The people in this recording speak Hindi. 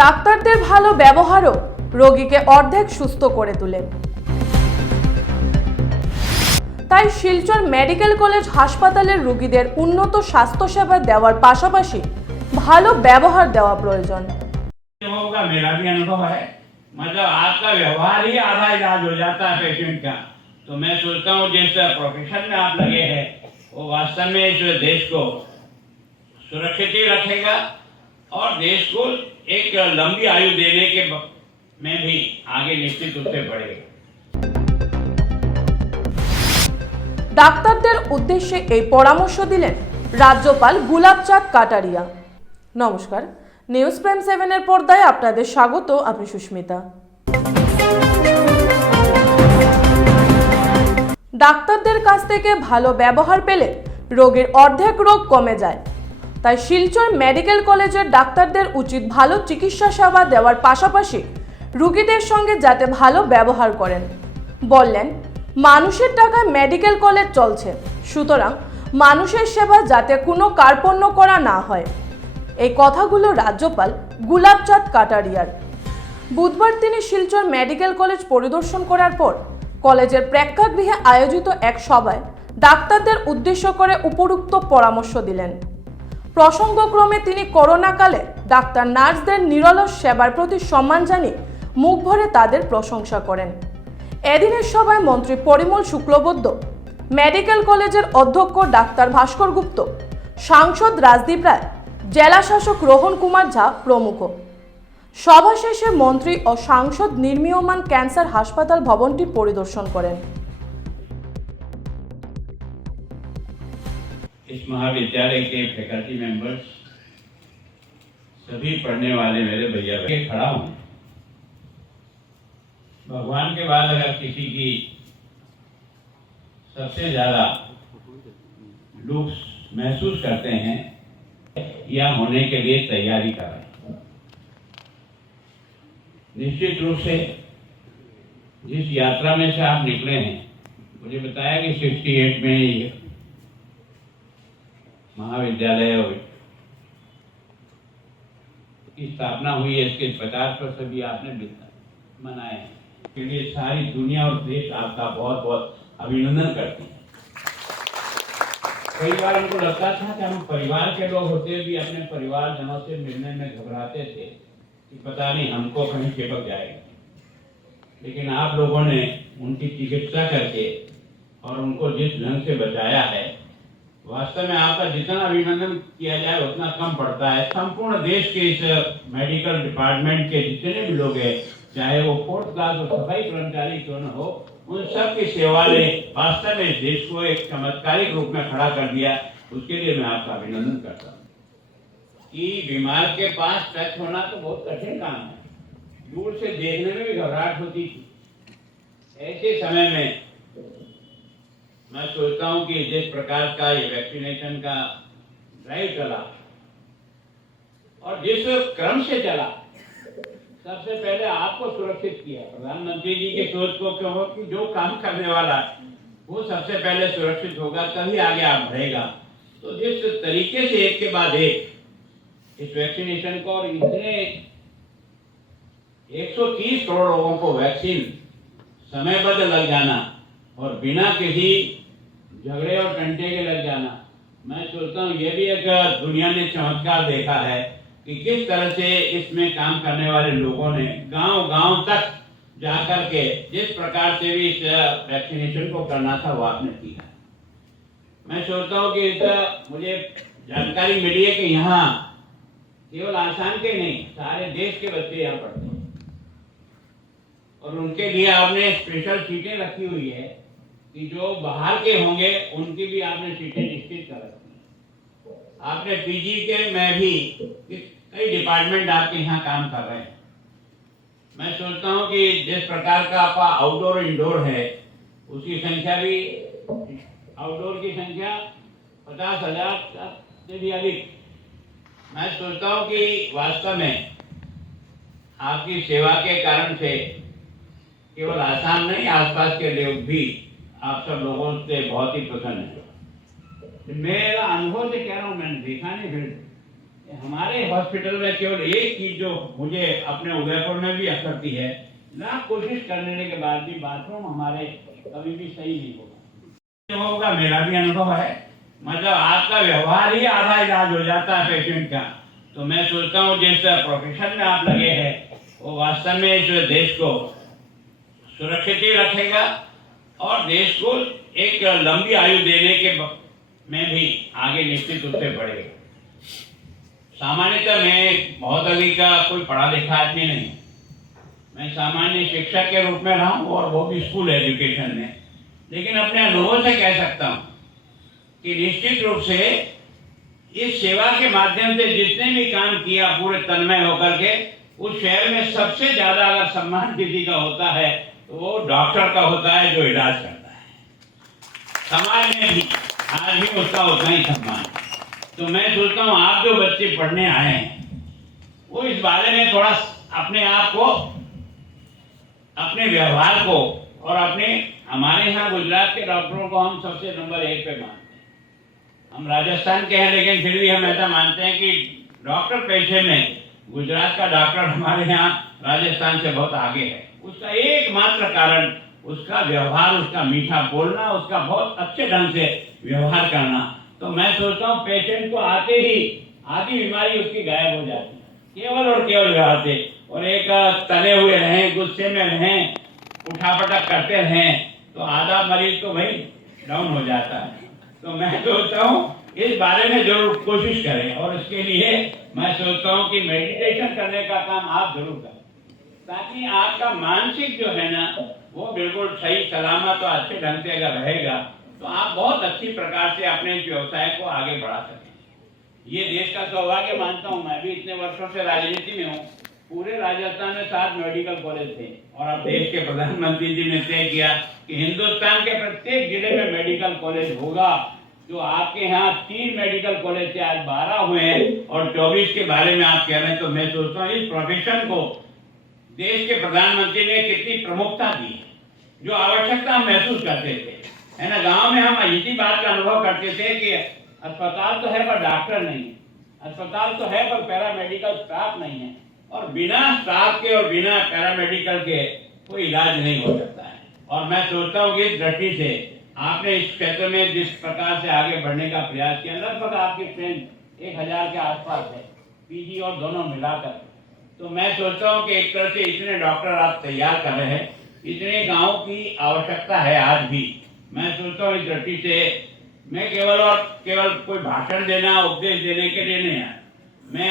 ডাক্তারদের ভালো ব্যবহারও রোগীকে অর্ধেক সুস্থ করে তোলে। তাই শিলচর মেডিকেল কলেজ হাসপাতালের রোগীদের উন্নত স্বাস্থ্যসেবা দেওয়ার পাশাপাশি ভালো ব্যবহার দেওয়া প্রয়োজন। मेरा भी अनुभव है, मतलब आपका व्यवहार ही आधा इलाज हो जाता है पेशेंट का। तो मैं सोचता हूँ जिस प्रोफेशन में आप लगे हैं वो वास्तव में इस देश को सुरक्षित ही रखेगा और देश को एक लंबी आयु देने के में भी आगे निश्चित रूप से बढ़ेगा। ডাক্তারদের উদ্দেশ্যে এই পরামর্শ দিলেন রাজ্যপাল গুলাবচাঁদ কাটারিয়া। নমস্কার, নিউজ প্রাইম 7 এর পর্দায় আপনাদের স্বাগত। আমি সুস্মিতা। ডাক্তারদের কাছ থেকে ভালো ব্যবহার পেলে রোগীর অর্ধেক রোগ কমে যায়। তাই শিলচর মেডিকেল কলেজের ডাক্তারদের উচিত ভালো চিকিৎসা সেবা দেওয়ার পাশাপাশি রোগীদের সঙ্গে যাতে ভালো ব্যবহার করেন। বললেন, মানুষের টাকায় মেডিকেল কলেজ চলছে, সুতরাং মানুষের সেবা যাতে কোনো কার্পণ্য করা না হয়। এই কথাগুলো রাজ্যপাল গুলাবচাঁদ কাটারিয়ার। বুধবার তিনি শিলচর মেডিকেল কলেজ পরিদর্শন করার পর কলেজের প্রেক্ষাগৃহে আয়োজিত এক সভায় ডাক্তারদের উদ্দেশ্য করে উপরোক্ত পরামর্শ দিলেন। প্রসঙ্গক্রমে তিনি করোনাকালে ডাক্তার নার্সদের নিরলস সেবার প্রতি সম্মান জানিয়ে মুখ ভরে তাদের প্রশংসা করেন। এদিনের সভায় মন্ত্রী পরিমল শুক্লবৈদ্য, মেডিকেল কলেজের অধ্যক্ষ ডাক্তার ভাস্কর গুপ্ত, সাংসদ রাজদীপ রায়, জেলা শাসক রোহন কুমার ঝা প্রমুখ। সভা শেষে মন্ত্রী ও সাংসদ নির্মীয়মান ক্যান্সার হাসপাতাল ভবনটি পরিদর্শন করেন। इस महाविद्यालय के फैकल्टी मेंबर्स, सभी पढ़ने वाले मेरे भैया खड़ा हूं। भगवान के बाद अगर किसी की सबसे ज्यादा लोग महसूस करते हैं या होने के लिए तैयारी कर रहे हैं, निश्चित रूप से जिस यात्रा में से आप निकले हैं, मुझे बताया कि 68 में महाविद्यालय की स्थापना हुई है। इसके 50 वर्ष भी आपने मनाए हैं। के लिए सारी दुनिया और देश आपका बहुत बहुत अभिनंदन करती है। कई बार हमको लगता था कि हम परिवार के लोग होते भी अपने परिवारजनों से मिलने में घबराते थे कि पता नहीं हमको कहीं चिपक जाएगा, लेकिन आप लोगों ने उनकी चिकित्सा करके और उनको जिस ढंग से बचाया है, वास्तव में आपका जितना अभिनंदन किया जाए उतना कम पड़ता है। संपूर्ण देश के इस मेडिकल डिपार्टमेंट के जितने भी लोग हैं, चाहे वो 4th क्लास और सफाई कर्मचारी क्यों न हो, उन सब की सेवा ने वास्तव में देश को एक चमत्कारिक रूप में खड़ा कर दिया। उसके लिए मैं आपका अभिनंदन करता हूँ। कि बीमार के पास टच होना तो बहुत कठिन काम है, दूर से देखने में भी घबराहट होती थी। ऐसे समय में मैं सोचता हूं कि जिस प्रकार का ये वैक्सीनेशन का ड्राइव चला और जिस क्रम से चला, सबसे पहले आपको सुरक्षित किया। प्रधानमंत्री जी की सोच को क्यों हो कि जो काम करने वाला वो सबसे पहले सुरक्षित होगा, तभी आगे आप बढ़ेगा। तो जिस तरीके से एक के बाद एक इस वैक्सीनेशन को और इतने 130 करोड़ लोगों को वैक्सीन समयबद्ध लग जाना और बिना किसी झगड़े और टंटे के लग जाना, मैं सोचता हूँ ये भी एक दुनिया ने चमत्कार देखा है कि किस तरह से इसमें काम करने वाले लोगों ने गांव-गांव तक जाकर के जिस प्रकार से भी इस वैक्सीनेशन को करना था वो आपने किया। मैं सोचता हूँ कि मुझे जानकारी मिली है कि यहाँ केवल आसाम के नहीं, सारे देश के बच्चे यहाँ पढ़ते हैं और उनके लिए आपने स्पेशल सीटें रखी हुई है कि जो बाहर के होंगे उनकी भी आपने सीटें निश्चित कर रखी है। आपने पीजी के में भी कई डिपार्टमेंट आपके यहाँ काम कर रहे हैं। मैं सोचता हूँ कि जिस प्रकार का आपका आउटडोर इंडोर है, उसकी संख्या भी, आउटडोर की संख्या 50,000 से भी अधिक। मैं सोचता हूँ कि वास्तव में आपकी सेवा के कारण से केवल आसाम नहीं, आसपास के लोग भी आप सब लोगों से बहुत ही प्रसन्न है। मेरा अनुभव से कह रहा हूँ, मैंने देखा नहीं फिर हमारे हॉस्पिटल में केवल एक चीज जो मुझे अपने उदयपुर में भी असरती है, लाख कोशिश करने के बाद भी बाथरूम हमारे कभी भी सही नहीं होगा। मेरा भी अनुभव है, मतलब आपका व्यवहार ही आधा इलाज हो जाता है पेशेंट का। तो मैं सोचता हूँ जिस प्रोफेशन में आप लगे हैं वो वास्तव में इस देश को सुरक्षित ही रखेगा और देश को एक लंबी आयु देने के में भी आगे निश्चित रूप से बढ़ेगा। सामान्यतः मैं बहुत अधिक का कोई पढ़ा लिखा आदमी नहीं, मैं सामान्य शिक्षक के रूप में रहा हूँ और वो भी स्कूल एजुकेशन में, लेकिन अपने अनुभव से कह सकता हूँ कि निश्चित रूप से इस सेवा के माध्यम से जिसने भी काम किया पूरे तन्मय होकर के, उस शहर में सबसे ज्यादा अगर सम्मान किसी का होता है तो वो डॉक्टर का होता है जो इलाज करता है। समाज में भी आज भी उसका उतना ही सम्मान है। तो मैं सोचता हूँ आप जो बच्चे पढ़ने आए हैं वो इस बारे में थोड़ा अपने आप को, अपने व्यवहार को और अपने, हमारे यहाँ गुजरात के डॉक्टरों को हम सबसे नंबर 1 पे मानते हैं। हम राजस्थान के हैं लेकिन फिर भी हम ऐसा मानते हैं कि डॉक्टर पेशे में गुजरात का डॉक्टर हमारे यहाँ राजस्थान से बहुत आगे है। उसका एकमात्र कारण उसका व्यवहार, उसका मीठा बोलना, उसका बहुत अच्छे ढंग से व्यवहार करना। तो मैं सोचता हूँ पेशेंट को आते ही आधी बीमारी उसकी गायब हो जाती है केवल और केवल व्यवहार से। और एक तले हुए रहें, गुस्से में रहें, उठापटक करते रहें तो आधा मरीज तो भाई डाउन हो जाता है। तो मैं सोचता हूँ इस बारे में जरूर कोशिश करें और इसके लिए मैं सोचता हूँ कि मेडिटेशन करने का काम आप जरूर करें ताकि आपका मानसिक जो है ना वो बिल्कुल सही सलामत और अच्छे ढंग से अगर रहेगा तो आप बहुत अच्छी प्रकार से अपने इस व्यवसाय को आगे बढ़ा सकें। ये देश का सौभाग्य मानता हूँ, मैं भी इतने वर्षों से राजनीति में हूँ। पूरे राजस्थान में 7 मेडिकल कॉलेज थे और अब देश के प्रधानमंत्री जी ने तय किया कि हिंदुस्तान के प्रत्येक जिले में मेडिकल कॉलेज होगा। जो आपके यहाँ 3 मेडिकल कॉलेज थे आज 12 हुए हैं और 24 के बारे में आप कह रहे हैं। तो मैं सोचता हूँ इस प्रोफेशन को देश के प्रधानमंत्री ने कितनी प्रमुखता दी, जो आवश्यकता हम महसूस करते थे, है ना। गांव में हम इसी बात का अनुभव करते थे कि अस्पताल तो है पर डॉक्टर नहीं है, अस्पताल तो है पर पैरामेडिकल स्टाफ नहीं है, और बिना स्टाफ के और बिना पैरामेडिकल के कोई इलाज नहीं हो सकता है। और मैं सोचता हूँ कि इस दृष्टि से आपने इस क्षेत्र में जिस प्रकार से आगे बढ़ने का प्रयास किया, लगभग आपकी ट्रेंड 1000 के आसपास है, पीजी और दोनों मिलाकर। तो मैं सोचता हूँ कि एक तरह से इतने डॉक्टर आप तैयार कर रहे हैं, इतने गाँव की आवश्यकता है आज भी। मैं सोचता हूँ इस दृष्टि से मैं केवल और केवल कोई भाषण देना, उपदेश देने के लिए नहीं आया,